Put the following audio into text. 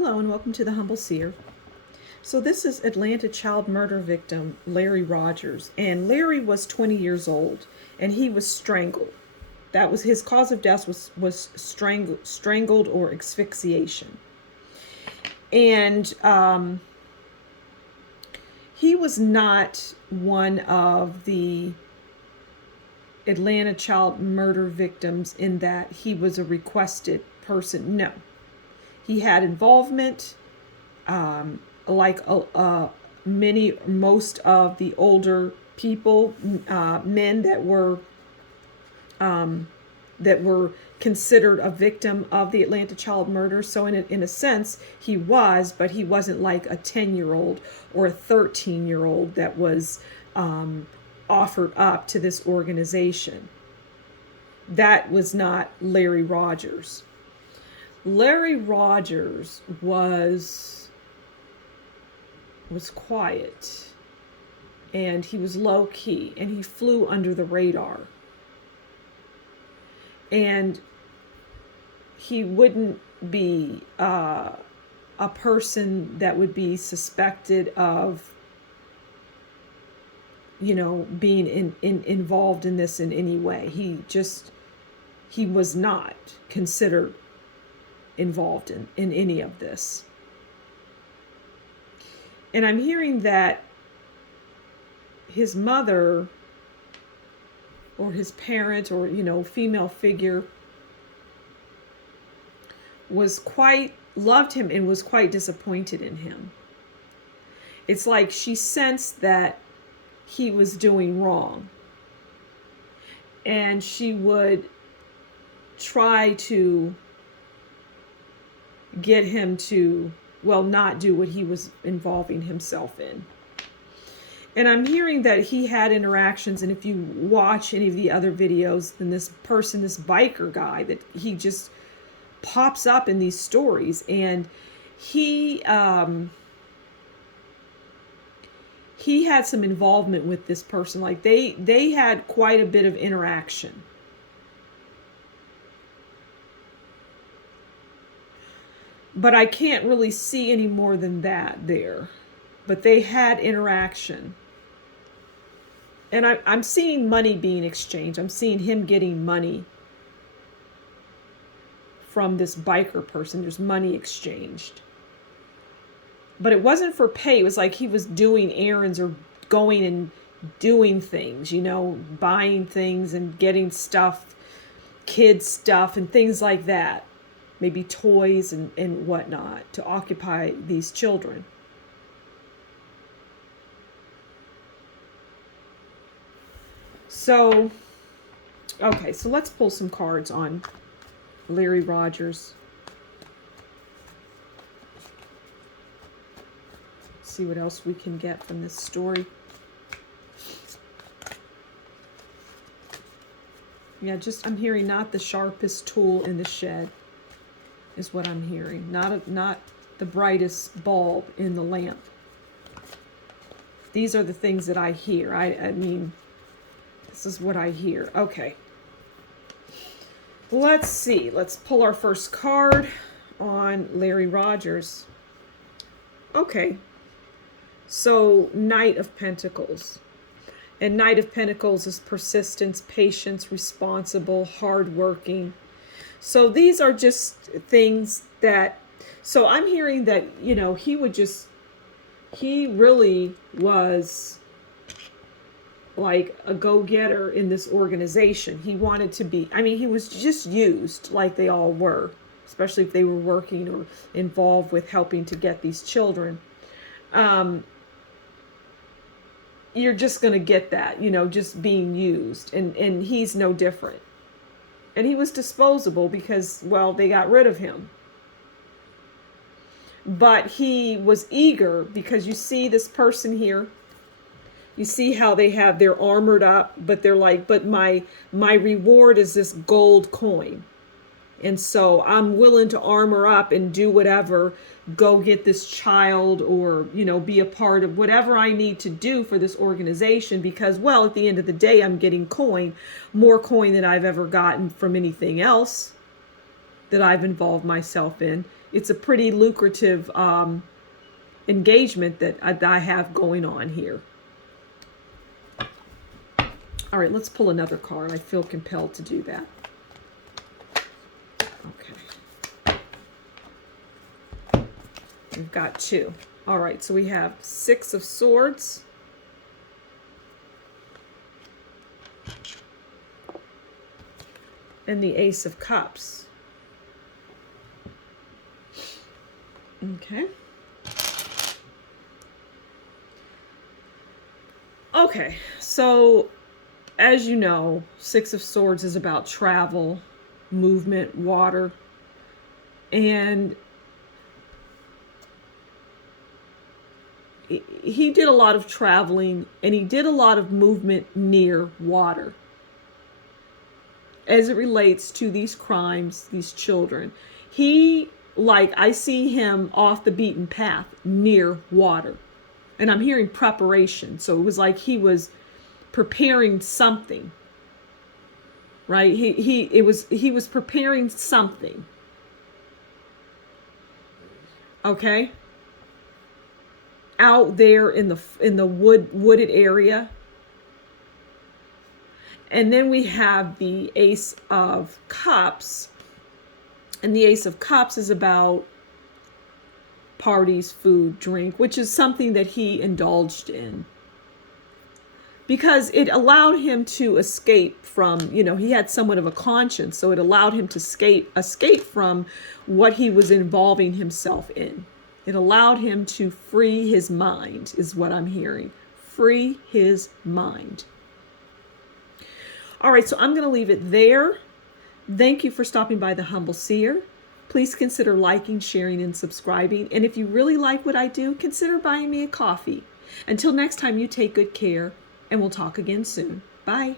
Hello and welcome to the Humble Seer. So this is Atlanta child murder victim Larry Rogers, and Larry was 20 years old and he was strangled. That was his cause of death, was strangled or asphyxiation. And he was not one of the Atlanta child murder victims in that he was a requested person. No. He had involvement, like most of the older people, men that were considered a victim of the Atlanta child murder. So in a sense, he was, but he wasn't like a 10-year-old or a 13-year-old that was offered up to this organization. That was not Larry Rogers. Larry Rogers was quiet, and he was low key, and he flew under the radar. And he wouldn't be a person that would be suspected of, being involved in this in any way. He was not considered involved in any of this. And I'm hearing that his mother or his parent or female figure loved him and was quite disappointed in him. It's like she sensed that he was doing wrong, and she would try to get him to, not do what he was involving himself in. And I'm hearing that he had interactions, and if you watch any of the other videos, then this biker guy, that he just pops up in these stories, and he had some involvement with this person. Like they had quite a bit of interaction. But I can't really see any more than that there. But they had interaction. And I'm seeing money being exchanged. I'm seeing him getting money from this biker person. There's money exchanged. But it wasn't for pay. It was like he was doing errands or going and doing things, buying things and getting stuff, kids stuff and things like that. Maybe toys and whatnot to occupy these children. So, okay, so let's pull some cards on Larry Rogers. See what else we can get from this story. Yeah, I'm hearing not the sharpest tool in the shed. Is what I'm hearing. Not the brightest bulb in the lamp. These are the things that I hear. I mean, this is what I hear. Okay. Let's see. Let's pull our first card on Larry Rogers. Okay. So, Knight of Pentacles. And Knight of Pentacles is persistence, patience, responsible, hardworking. So these are just things that, so I'm hearing that, he really was like a go-getter in this organization. He wanted to be, he was just used like they all were, especially if they were working or involved with helping to get these children. You're just going to get that, just being used, and he's no different. And he was disposable because, they got rid of him. But he was eager because you see this person here. You see how they're armored up, but they're like, but my reward is this gold coin. And so I'm willing to armor up and do whatever, go get this child or, be a part of whatever I need to do for this organization because, at the end of the day, I'm getting coin, more coin than I've ever gotten from anything else that I've involved myself in. it's a pretty lucrative engagement that I have going on here. All right, let's pull another card. I feel compelled to do that. Okay. We've got 2. All right, so we have 6 of Swords. And the Ace of Cups. Okay. Okay, so as you know, 6 of Swords is about travel, movement, water, and he did a lot of traveling and he did a lot of movement near water as it relates to these crimes, these children. He, like, I see him off the beaten path near water. And I'm hearing preparation. So it was like he was preparing something. Right? He was preparing something. Okay? Out there in the wooded area. And then we have the Ace of Cups. And the Ace of Cups is about parties, food, drink, which is something that he indulged in. Because it allowed him to escape from, you know, he had somewhat of a conscience. So it allowed him to escape from what he was involving himself in. It allowed him to free his mind, is what I'm hearing. Free his mind. All right, so I'm going to leave it there. Thank you for stopping by the Humble Seer. Please consider liking, sharing, and subscribing. And if you really like what I do, consider buying me a coffee. Until next time, you take good care, and we'll talk again soon. Bye.